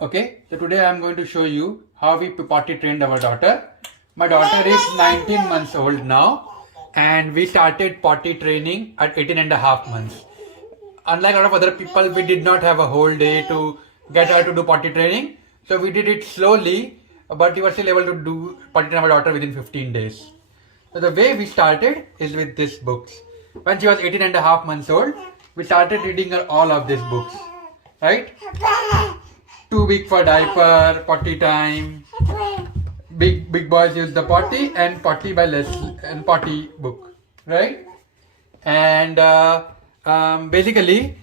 Okay, so today I am going to show you how we potty trained our daughter. My daughter is 19 months old now, and we started potty training at 18 and a half months. Unlike a lot of other people, we did not have a whole day to get her to do potty training. So we did it slowly, but we were still able to do potty train our daughter within 15 days. So the way we started is with these books. When she was 18 and a half months old, we started reading her all of these books. Right? Too big for diaper, potty time, big boys use the potty, and potty by Leslie and potty book, right? And basically,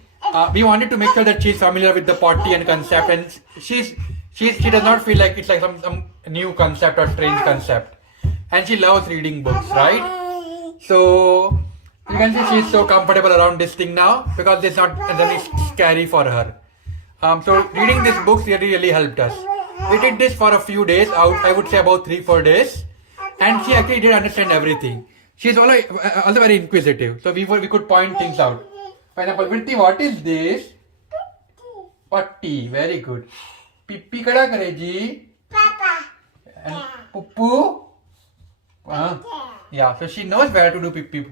we wanted to make sure that she's familiar with the potty and concept, and she does not feel like it's like some new concept or strange concept, and she loves reading books, right? So you can see she's so comfortable around this thing now because it's not really scary for her. So reading these books really helped us. We did this for a few days, I would say about 3-4 days, and she actually did understand everything. She's also very inquisitive, so we could point things out. For example, Vritti, what is this? Potty, very good. Pippi kada kareji? Papa. And Puppu? Yeah, so she knows where to do pippi.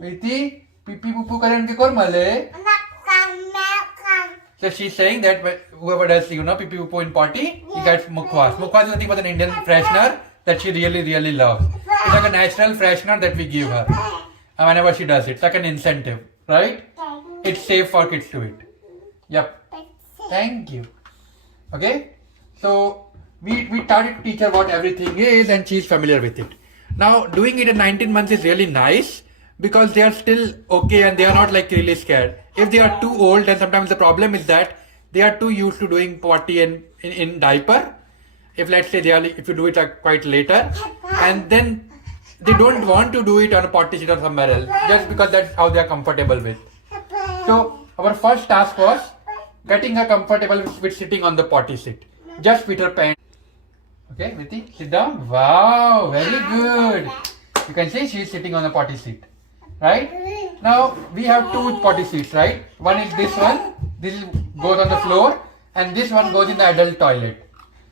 Vritti, pippi puppu karen ke kor male? So she's saying that whoever does, pippi poo in potty, he gets mukhwas. Mukhwas is nothing but an Indian freshener that she really loves. It's like a natural freshener that we give her whenever she does it. It's like an incentive, right? It's safe for kids to eat. Yep. Thank you. Okay? So we started to teach her what everything is, and she's familiar with it. Now doing it at 19 months is really nice because they are still okay and they are not like really scared. If they are too old, then sometimes the problem is that they are too used to doing potty in diaper. If let's say if you do it like quite later, and then they don't want to do it on a potty seat or somewhere else, just because that's how they are comfortable with. So our first task was getting her comfortable with sitting on the potty seat. Just with her pants. Okay, Vritti, sit down. Wow, very good. You can see she is sitting on the potty seat. Right? Now we have two potty seats, right? One is this one. This goes on the floor, and this one goes in the adult toilet.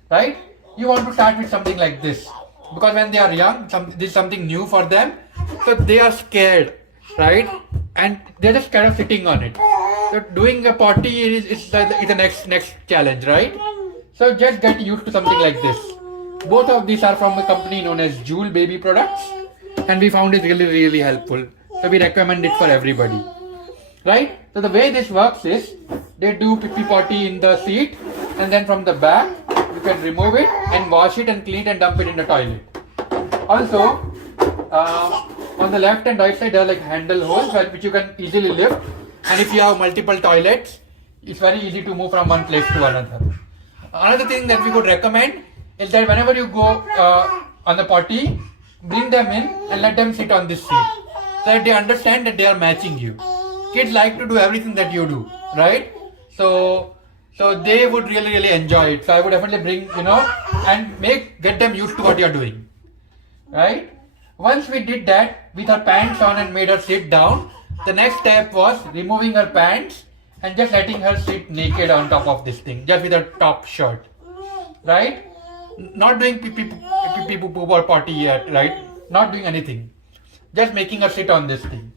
Right? You want to start with something like this because when they are young, this is something new for them, so they are scared, right? And they're just kind of sitting on it. So doing a potty is the next challenge, right? So just get used to something like this. Both of these are from a company known as Jool baby products, and we found it really helpful. So we recommend it for everybody, right? So the way this works is they do pippi potty in the seat, and then from the back you can remove it and wash it and clean it and dump it in the toilet. Also, on the left and right side there are like handle holes which you can easily lift, and if you have multiple toilets, it's very easy to move from one place to another. Another thing that we could recommend is that whenever you go on the potty, bring them in and let them sit on this seat, so that they understand that they are matching you. Kids like to do everything that you do, right? So they would really enjoy it. So I would definitely bring, and get them used to what you're doing, right? Once we did that with her pants on and made her sit down, the next step was removing her pants and just letting her sit naked on top of this thing, just with her top shirt, right? Not doing pee poo poo or potty yet, right? Not doing anything. Just making her sit on this thing.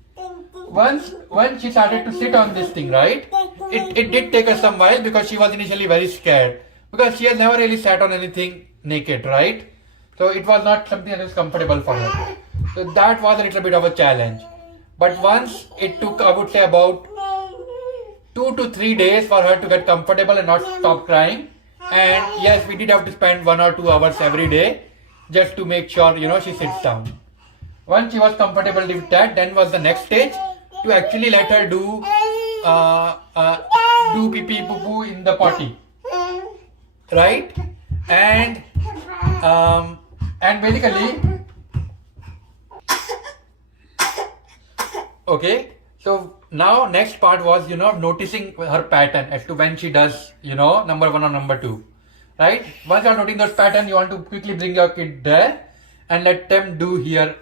When she started to sit on this thing, right? It did take us some while because she was initially very scared because she has never really sat on anything naked, right? So it was not something that was comfortable for her. So that was a little bit of a challenge. But once it took, I would say, about 2 to 3 days for her to get comfortable and not stop crying. And yes, we did have to spend 1 or 2 hours every day just to make sure, she sits down. Once she was comfortable with that, then was the next stage to actually let her do pee pee poo poo in the potty, right? And basically, okay. So now next part was noticing her pattern as to when she does number 1 or number 2, right? Once you're noting those pattern, you want to quickly bring your kid there and let them do here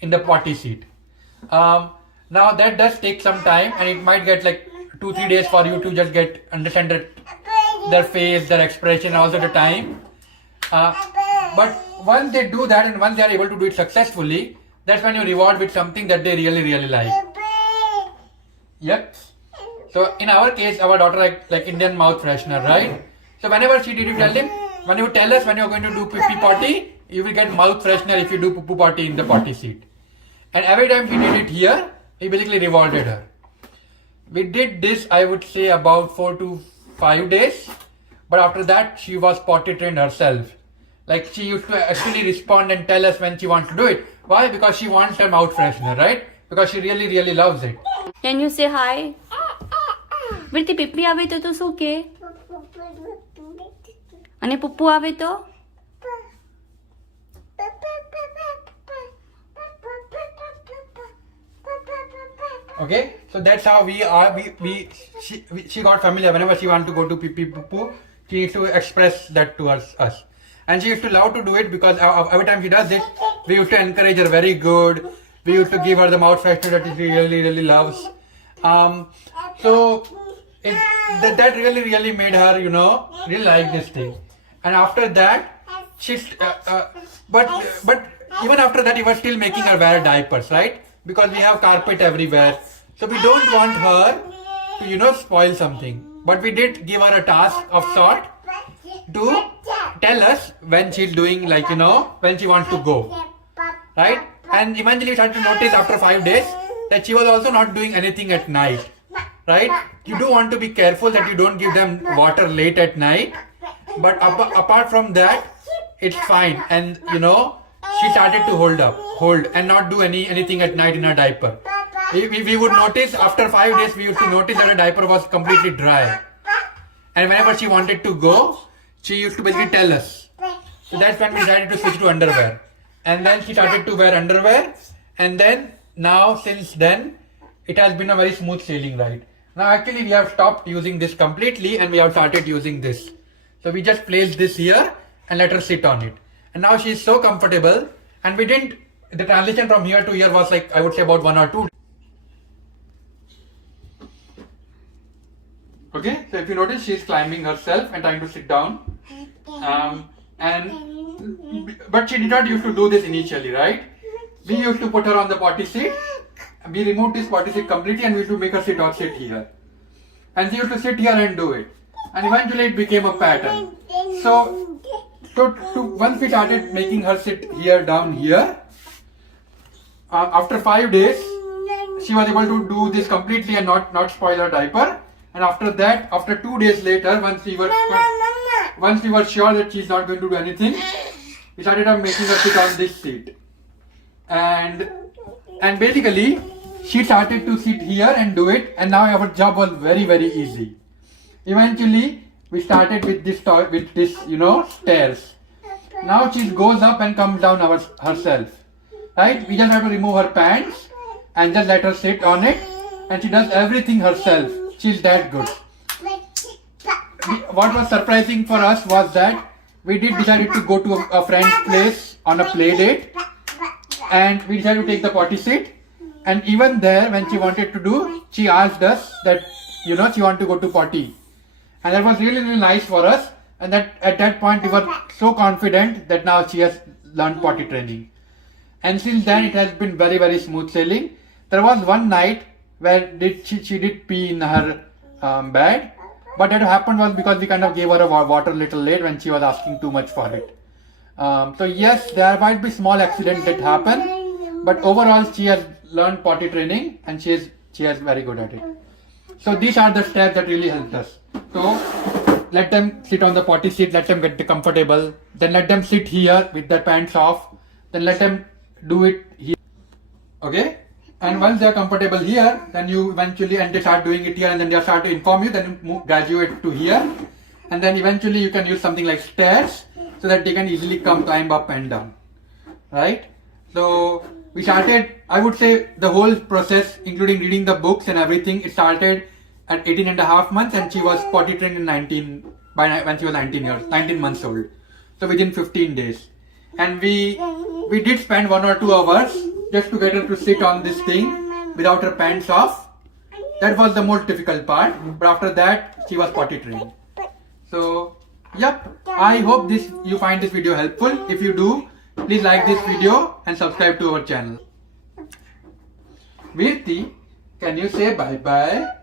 in the potty seat. Now that does take some time, and it might get like 2-3 days for you to just understand that their face, their expression, also the time. But once they do that and once they are able to do it successfully, that's when you reward with something that they really, really like. Yep. So in our case, our daughter like Indian mouth freshener, right? So whenever she did, you tell him, when you tell us when you're going to do pee potty, you will get mouth freshener if you do poo potty in the potty seat. And every time he did it here, he basically rewarded her. We did this, I would say, about 4 to 5 days. But after that, she was potty trained herself. Like, she used to actually respond and tell us when she wants to do it. Why? Because she wants her mouth freshener, right? Because she really, really loves it. Can you say hi? Virti pippi આવે તો તું શું કે? અને પુપ્પુ આવે તો? Okay, so that's how we are. She got familiar. Whenever she want to go to pee pee poo poo, she needs to express that to us. And she used to love to do it because every time she does it, we used to encourage her very good. We used to give her the mouth freshener that she really, really loves. So that really, really made her, really like this thing. And after that, but even after that, we were still making her wear diapers, right? Because we have carpet everywhere. So we don't want her to, spoil something. But we did give her a task of sort to tell us when she's doing, when she wants to go. Right? And eventually we started to notice after 5 days that she was also not doing anything at night. Right? You do want to be careful that you don't give them water late at night. But apart from that, it's fine. And, she started to hold and not do anything at night in her diaper. We would notice after 5 days, we used to notice that her diaper was completely dry. And whenever she wanted to go, she used to basically tell us. So that's when we decided to switch to underwear. And then she started to wear underwear. And then now, since then, it has been a very smooth sailing ride. Now actually we have stopped using this completely and we have started using this. So we just placed this here and let her sit on it. And now she is so comfortable, and the transition from here to here was like, I would say about 1 or 2. Okay, so if you notice, she is climbing herself and trying to sit down. But she did not used to do this initially, right? We used to put her on the potty seat. We removed this potty seat completely and we used to make her sit here. And she used to sit here and do it. And eventually it became a pattern. So once we started making her sit down here, after 5 days, she was able to do this completely and not spoil her diaper. And after that, after 2 days later, once we were sure that she's not going to do anything, we started making her sit on this seat. And basically, she started to sit here and do it, and now our job was very, very easy. Eventually, we started with this stairs. Now she goes up and comes down herself. Right? We just have to remove her pants and just let her sit on it, and she does everything herself. She's that good. What was surprising for us was that we decided to go to a friend's place on a play date, and we decided to take the potty seat. And even there, when she wanted to do, she asked us that, she wanted to go to potty. And that was really, really nice for us. And that at that point, we were so confident that now she has learned potty training. And since then, it has been very, very smooth sailing. There was one night where she did pee in her bed. But that happened was because we kind of gave her a water a little late when she was asking too much for it. So yes, there might be small accidents that happen. But overall, she has learned potty training and she is very good at it. So these are the steps that really helped us. So let them sit on the potty seat, let them get comfortable, then let them sit here with their pants off, then let them do it here. Okay? And once they are comfortable here, then you eventually, and they start doing it here, and then they start to inform you, then you graduate to here, and then eventually you can use something like stairs so that they can easily climb up and down. Right? So we started, I would say the whole process, including reading the books and everything, it started at 18.5 months, and she was potty trained when she was 19 months old. So within 15 days. And we did spend 1 or 2 hours just to get her to sit on this thing without her pants off. That was the most difficult part. But after that, she was potty trained. So, yep. I hope you find this video helpful. If you do, please like this video and subscribe to our channel. Virti, can you say bye bye?